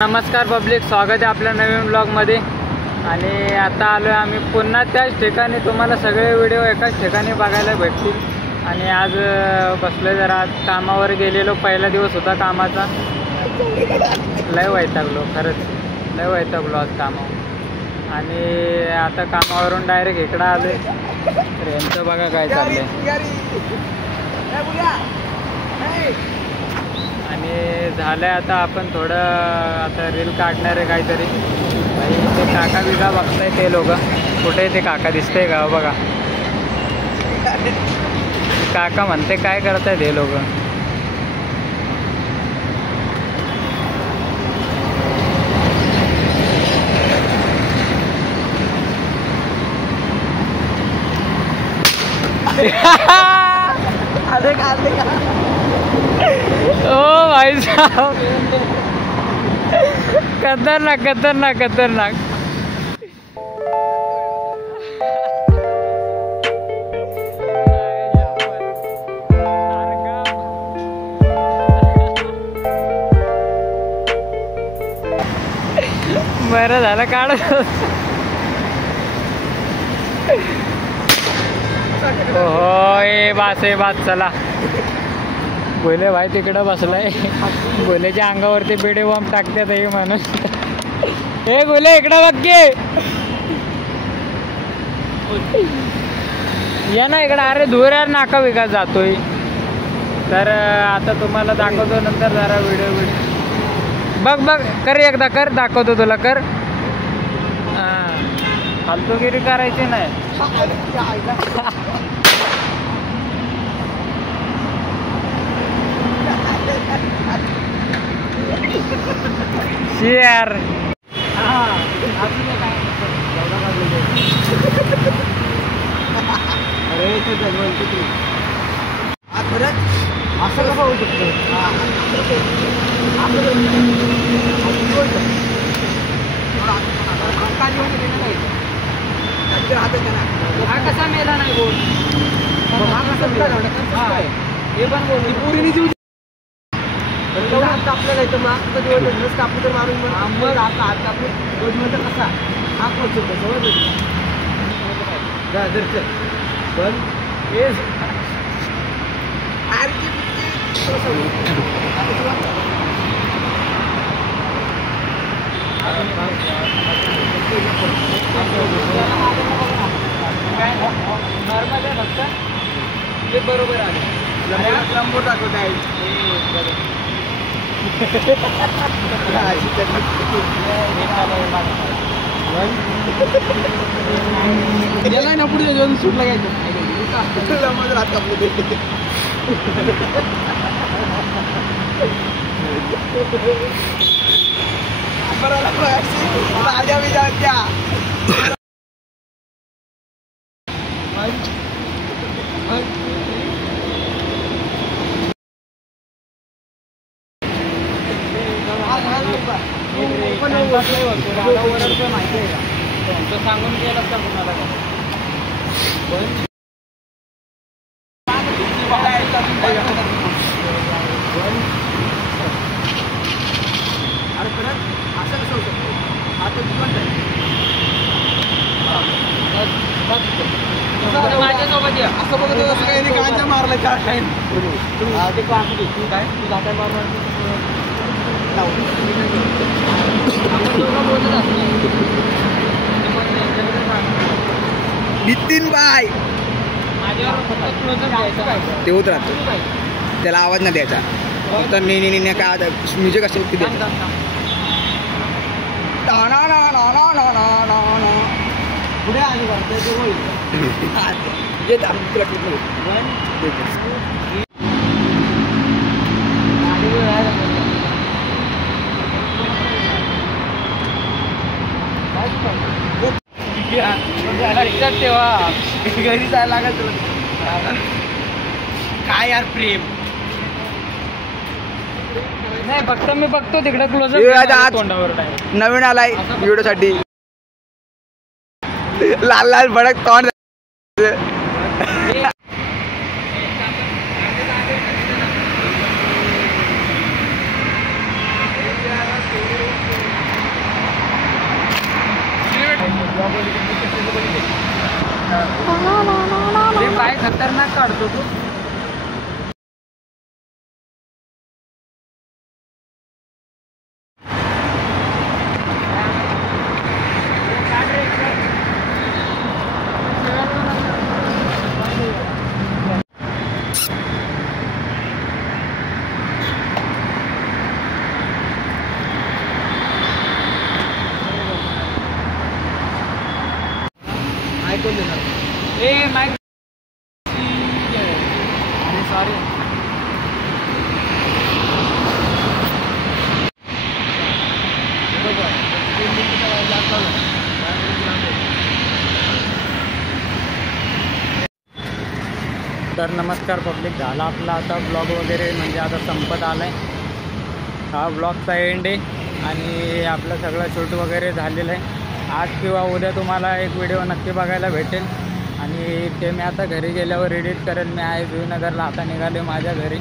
नमस्कार पब्लिक, स्वागत आहे आपल्या नवीन ब्लॉगमध्ये। आणि आता आलो आहे आम्ही पुन्हा त्याच ठिकाणी। तुम्हाला सगळे व्हिडिओ एकाच ठिकाणी बघायला भेटतील। आणि आज बसलोय जरा, कामावर गेलेलो, पहिला दिवस होता कामाचा। लय वैतागलो, खरंच लय वैतागलो आज कामावर। आणि आता कामावरून डायरेक्ट इकडं आलोय। तर यांचं बघा काय चाललंय। आणि झालंय आता आपण थोडं आता रील काढणार आहे काहीतरी। भाई ते काका बिगा बघताय ते लोक, कुठे ते काका दिसतंय का बघा। काका म्हणते काय करतायत हे लोक। ओ भाई साहब, खतरनाक खतरनाक खतरनाक। बरं झालं काढ। हो ए बास आहे बास, चला। गोले भाई तिकडं बसलाय, गोलेच्या अंगावरती बेडे बॉम्ब टाकतात हे म्हणून। हे गोले इकडं बघ की, या ना इकडं। अरे दूर यार, नाका विकास जातोय। तर आता तुम्हाला दाखवतो नंतर जरा व्हिडिओ। बघ बघ, कर एकदा कर, दाखवतो तुला, कर। फालतूगिरी करायची नाही। शेअर असं कसं होऊ शकतं। हा कसा मेला नाही बोल, हे पण बोल आपल्याला इथं मागचा दिवस कापू तर मारून मग आता हात कापू दोन मिनिटं कसा हात पोचतो समज पण हे नॉर्मल आहे फक्त, ते बरोबर आले लंबो टाकत आहे। गेलाय ना पुढे जाऊन सूट लागायचं हात कापले ते। माहिती आहे का, तुमचं सांगून गेलं का कुणाला अरे परत असं कसं होतं। आता माझ्यासोबत असं बघत असं काही कांच्या मारला चार टाईम काय जाता मारणार नितीन बाय ते होत राहतो, त्याला आवाज नाही द्यायचा, फक्त ने काय म्युझिक असेल की पुढे आली लक्षात ठेवा, घरी जायला लागत काय यार प्रेम नाही। फक्त मी बघतो तिकडे क्लोजअप तोंडावर नवीन आलाय व्हिडिओ साठी, लाल लाल भडक तोंड। ते पाय खतरनाक काढतो तू. ए माइक सॉरी. तर नमस्कार पब्लिक, झाला आपला आता ब्लॉग वगैरे म्हणजे आता संपत आला आहे. हा ब्लॉगचा एंड आहे आणि आपलं सगळं शूट वगैरे झालेलं आहे. आज किंवा उद्या तुम्हाला एक व्हिडिओ नक्की बघायला भेटेल आणि ते मी आता घरी गेल्यावर एडिट करेल. मी आहे जुईनगरला, आता निघाले माझ्या घरी.